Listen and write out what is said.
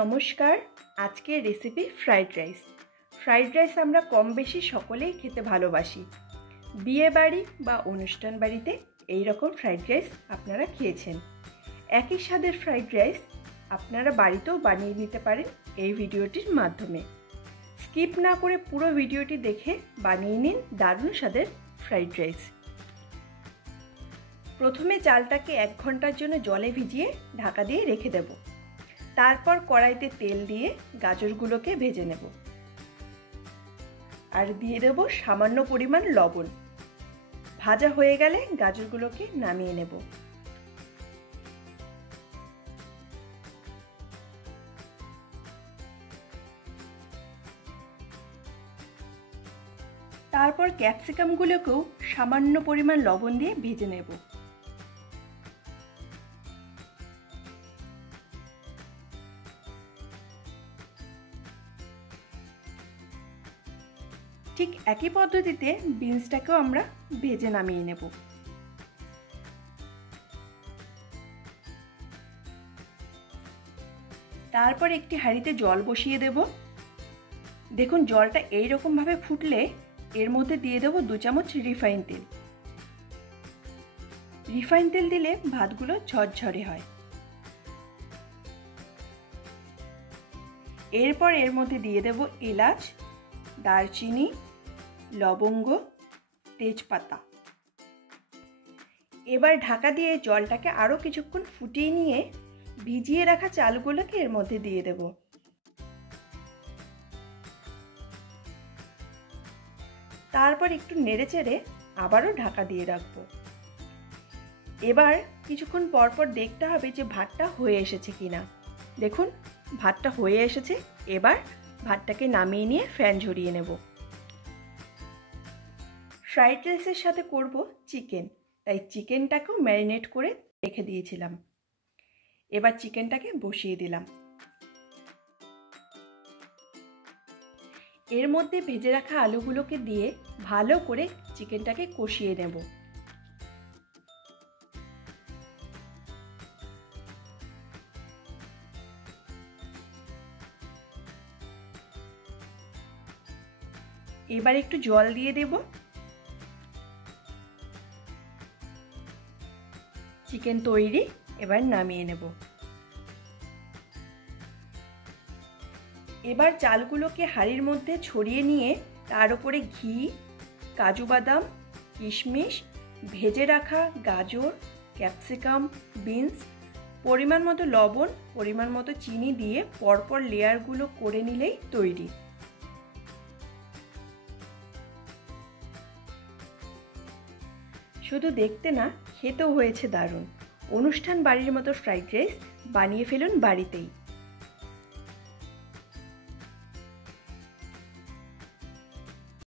নমস্কার। আজকের recipe fried rice. Fried rice আমরা কম বেশি সকলেই খেতে ভালোবাসি। বিয়ে বাড়ি বা অনুষ্ঠান বাড়িতে এই রকম ফ্রাইড রাইস আপনারা খেয়েছেন। একই স্বাদের ফ্রাইড রাইস আপনারা বাড়িতেও বানিয়ে নিতে পারেন এই ভিডিওটির মাধ্যমে। স্কিপ না করে পুরো ভিডিওটি দেখে বানিয়ে নিন দারুণ স্বাদের ফ্রাইড রাইস। প্রথমে চালটাকে 1 ঘন্টার জন্য জলে ভিজিয়ে ঢাকা দিয়ে রেখে দেব। তারপর কড়াইতে তেল দিয়ে গাজরগুলোকে ভেজে নেব আর দিয়ে দেব সামান্য পরিমাণ লবণ। ভাজা হয়ে গেলে গাজরগুলোকে নামিয়ে নেব। তারপর ক্যাপসিকামগুলোকেও সামান্য পরিমাণ লবণ দিয়ে ভেজে নেব। ঠিক একই পদ্ধতিতে বিনসটাকেও আমরা ভেজে নামিয়ে নেব। তারপর একটি হাঁড়িতে জল বসিয়ে দেব। দেখুন জলটা এইরকম ভাবে ফুটলে এর মধ্যে দিয়ে দেব 2 চামচ রিফাইন তেল। রিফাইন তেল দিলে ভাতগুলো ঝরঝরে হয়। এরপর এর মধ্যে দিয়ে দেব এলাচ, দারচিনি, লবঙ্গ, তেজপাতা। এবার ঢাকা দিয়ে জলটাকে আরও কিছুক্ষণ ফুটিয়ে নিয়ে ভিজিয়ে রাখা চালগুলোকে এর মধ্যে দিয়ে দেব। তারপর একটু নেড়েচেড়ে আবারও ঢাকা দিয়ে রাখবো। এবার কিছুক্ষণ পরপর দেখতে হবে যে ভাতটা হয়ে এসেছে কিনা। দেখুন ভাতটা হয়ে এসেছে। এবার ভাতটাকে নামিয়ে নিয়ে ফ্যান ঝরিয়ে নেব। ফ্রাইড রাইসের সাথে করব চিকেন, তাই চিকেনটাকেও ম্যারিনেট করে রেখে দিয়েছিলাম। এবার চিকেনটাকে বসিয়ে দিলাম। এর মধ্যে ভেজে রাখা আলুগুলোকে দিয়ে ভালো করে চিকেনটাকে কষিয়ে নেব। এবার একটু জল দিয়ে দেব। চিকেন তৈরি, এবার নামিয়ে নেব। এবার চালগুলোকে হাঁড়ির মধ্যে ছড়িয়ে নিয়ে তার উপরে ঘি, কাজু বাদাম, কিশমিশ, ভেজে রাখা গাজর, ক্যাপসিকাম, বিনস, পরিমাণ মতো লবণ, পরিমাণ মতো চিনি দিয়ে পরপর লেয়ারগুলো করে নিলেই তৈরি। শুধু দেখতে না, খেতেও হয়েছে দারুণ। অনুষ্ঠান বাড়ির মতো ফ্রাইড রাইস বানিয়ে ফেলুন বাড়িতেই।